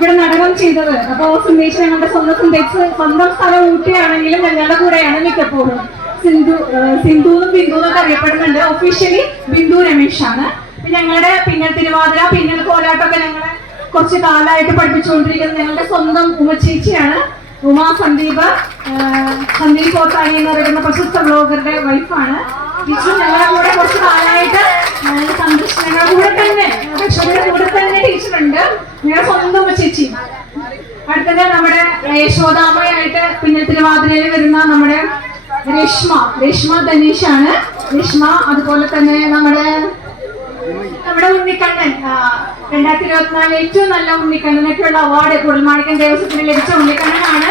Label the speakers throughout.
Speaker 1: ഇവിടെ നടനം ചെയ്തത്. അപ്പൊ സുന്ദേശ് ഞങ്ങളുടെ സ്വന്തം സുന്ദേശ് സ്വന്തം സ്ഥലം ഊട്ടിയാണെങ്കിലും ഞങ്ങളുടെ കൂടെയാണ് മിക്കപ്പോഴും. സിന്ധു സിന്ധു ബിന്ദു എന്നൊക്കെ അറിയപ്പെടുന്നുണ്ട്. ഒഫീഷ്യലി ബിന്ദു രമേശാണ്. പിന്നെ ഞങ്ങളുടെ പിന്നൽ തിരുവാതിര പിന്നൽ കോലാട്ടൊക്കെ ഞങ്ങളെ കുറച്ച് കാലമായിട്ട് പഠിപ്പിച്ചുകൊണ്ടിരിക്കുന്നത്. ഞങ്ങളുടെ സ്വന്തം ഉമച്ചേച്ചിയാണ് ഉമാ സന്ദീപ് സന്ദീപ് കോത്താനി എന്ന് പറയുന്ന പ്രശസ്ത ബ്ലോഗറുടെ വൈഫാണ് ഞങ്ങളുടെ കൂടെ കുറച്ച് കാലമായിട്ട് സന്ദർശനങ്ങളുടെ കൂടെ തന്നെ രക്ഷയുടെ കൂടെ തന്നെ ടീച്ചറുണ്ട് ഞങ്ങളുടെ സ്വന്തം ചേച്ചി അടുത്തത് നമ്മുടെ യശോദാമയായിട്ട് പിന്നെ തിരുവാതിരയിൽ വരുന്ന നമ്മുടെ രേഷ്മ. രേഷ്മ ധനീഷാണ് രേഷ്മ അതുപോലെ തന്നെ നമ്മുടെ നമ്മുടെ ഉണ്ണിക്കണ്ണൻ. രണ്ടായിരത്തി ഇരുപത്തിനാല് ഏറ്റവും നല്ല ഉണ്ണിക്കണ്ണനൊക്കെയുള്ള അവാർഡ് കുടൽമാണിക്കൻ ദേവസ്വത്തിന് ലഭിച്ച ഉണ്ണിക്കണ്ണനാണ്.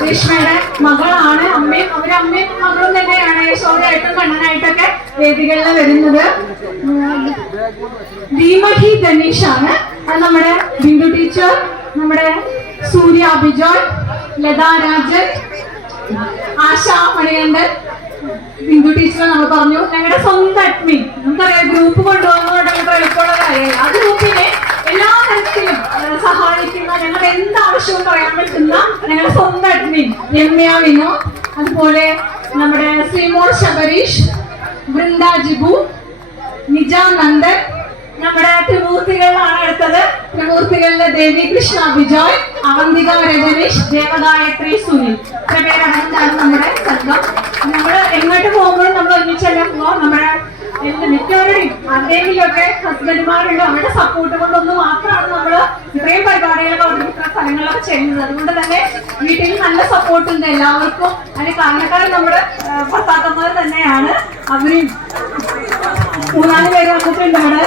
Speaker 1: രേഷ്മയുടെ മകളാണ്. അമ്മയും അവരെ അമ്മയും മകളും തന്നെയാണ് യശോദയായിട്ടും കണ്ണനായിട്ടൊക്കെ വേദികളിൽ വരുന്നത്. ധീമഹി ധനീഷാണ് അത് നമ്മുടെ ബിന്ദു ടീച്ചർ നമ്മുടെ സൂര്യ അഭിജോയ് ലതാ രാജൻ ആശ മണികണ്ഠൻ ബിന്ദു ടീച്ചർ നമ്മൾ പറഞ്ഞു. ഞങ്ങളുടെ സ്വന്തം അഡ്മിൻ. നമുക്കറിയാം ഗ്രൂപ്പ് കൊണ്ടുപോകുന്നതുകൊണ്ടുള്ള എളുപ്പമുള്ള കാര്യമല്ല. ആ ഗ്രൂപ്പിനെ എല്ലാ തരത്തിലും സഹായിക്കുന്ന ഞങ്ങൾ എന്ത് ആവശ്യവും പറയാൻ പറ്റുന്ന ഞങ്ങളുടെ സ്വന്തം അഡ്മിൻ രമ്യ വിനോ. അതുപോലെ നമ്മുടെ ശ്രീമോൾ ശബരീഷ് വൃന്ദ ജിബു നിജ നന്ദൻ. നമ്മുടെ ത്രിമൂർത്തികളിലാണ് എടുത്തത് ത്രിമൂർത്തികളിലെ ദേവി കൃഷ്ണ വിജോയ് അവന്തിക രജനീഷ് ദേവഗായത്രി സുനിൽ. ഇത്ര പേരടങ്ങുന്നതാണ് നമ്മുടെ സംഘം. നമ്മൾ എങ്ങോട്ട് പോകുമ്പോഴും നമ്മൾ ഒന്നിച്ചെല്ലാം പോവാം നമ്മുടെ മിക്കവരുടെയും അദ്ദേഹത്തിലൊക്കെ ഹസ്ബൻഡുമാരുണ്ട്. അവരുടെ സപ്പോർട്ട് കൊണ്ടൊന്നും മാത്രമാണ് നമ്മൾ ഇത്രയും പരിപാടികളൊക്കെ ഇത്ര സ്ഥലങ്ങളിലൊക്കെ ചെയ്യുന്നത്. അതുകൊണ്ട് തന്നെ വീട്ടിൽ നല്ല സപ്പോർട്ട് ഉണ്ട് എല്ലാവർക്കും. അതിന് കാരണക്കാരൻ നമ്മുടെ ഭർത്താക്കന്മാർ തന്നെയാണ്. അവരും മൂന്നാൽ പേര് വന്നിട്ടുണ്ട് അവിടെ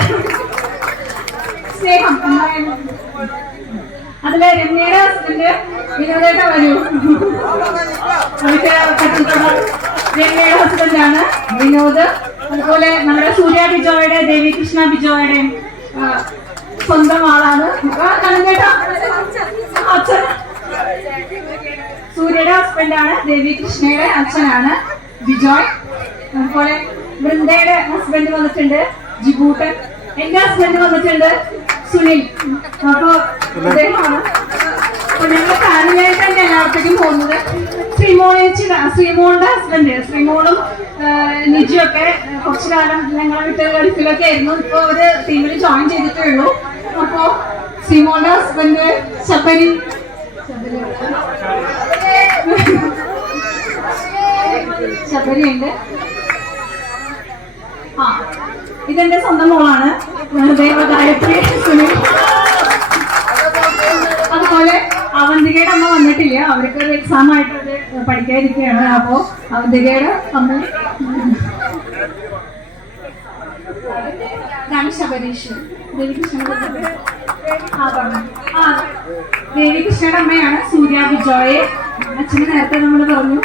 Speaker 1: സ്നേഹം. എന്തായാലും അതിലെ രമ്യയുടെ ഹസ്ബൻഡ് വിനോദേട്ട വരൂ. രമ്യയുടെ ഹസ്ബൻഡാണ് വിനോദ്. അതുപോലെ നമ്മുടെ സൂര്യ ബിജോയുടെ ദേവി കൃഷ്ണ ബിജോയുടെ സ്വന്തം ആളാണ്. അച്ഛൻ. സൂര്യയുടെ ഹസ്ബൻഡാണ് ദേവി കൃഷ്ണയുടെ അച്ഛനാണ് ബിജോയ്. അതുപോലെ വൃന്ദയുടെ ഹസ്ബൻഡ് വന്നിട്ടുണ്ട് ജിബൂട്ടൻ. എന്റെ ഹസ്ബൻഡ് വന്നിട്ടുണ്ട് സുനിൽ. അപ്പൊ ഞങ്ങൾ ഫാമിലിയായിട്ട് തന്നെ എല്ലായിടത്തേക്കും പോകുന്നത്. ശ്രീമോളേച്ചിയുടെ ശ്രീമോളുടെ ഹസ്ബൻഡ് ശ്രീമോളും നിജിയൊക്കെ കുറച്ചു കാലം ഞങ്ങളെ വിട്ട് ഗൾഫിലൊക്കെ ആയിരുന്നു. ഇപ്പൊ അവർ ടീമിൽ ജോയിൻ ചെയ്തിട്ടേ ഉള്ളൂ. അപ്പോ ശ്രീമോളുടെ ഹസ്ബൻഡ് ശബരി. ശബരിയുണ്ട്. ആ ഇതെന്റെ സ്വന്തം മോളാണ്. ദേവഗായത്രി സുനിൽ അതുപോലെ അവന്തികയുടെ അമ്മ വന്നിട്ടില്ല അവർക്ക് ഒരു എക്സാം ആയിട്ട് അത് പഠിക്കാതിരിക്കുകയാണ് അപ്പോ അവന്തികയുടെ അമ്മ. ശബരീഷ് ദേവികൃഷ്ണയുടെ ആ ദേവികൃഷ്ണയുടെ അമ്മയാണ് സൂര്യ ബിജോയെ. അച്ഛന് നേരത്തെ നമ്മൾ പറഞ്ഞു.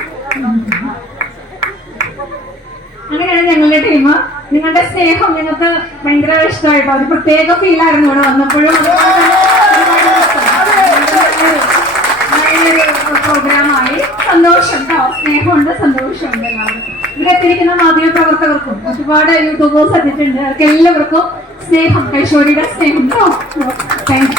Speaker 1: അങ്ങനെയാണ് ഞങ്ങളുടെ ടീം. നിങ്ങളുടെ സ്നേഹം നിങ്ങൾക്ക് ഭയങ്കര ഇഷ്ടമായിട്ടോ? ഒരു പ്രത്യേക ഫീലായിരുന്നു ഇവിടെ വന്നപ്പോഴും. പ്രോഗ്രാമായി സന്തോഷം സ്നേഹമുണ്ട് സന്തോഷമുണ്ട് എല്ലാവർക്കും ഇവിടെ എത്തിയിരിക്കുന്ന മാധ്യമ പ്രവർത്തകർക്കും ഒരുപാട് യൂട്യൂബേഴ്സ് എത്തിയിട്ടുണ്ട്. അവർക്ക് എല്ലാവർക്കും സ്നേഹം. കൈശോരിയുടെ സ്നേഹം താങ്ക് യു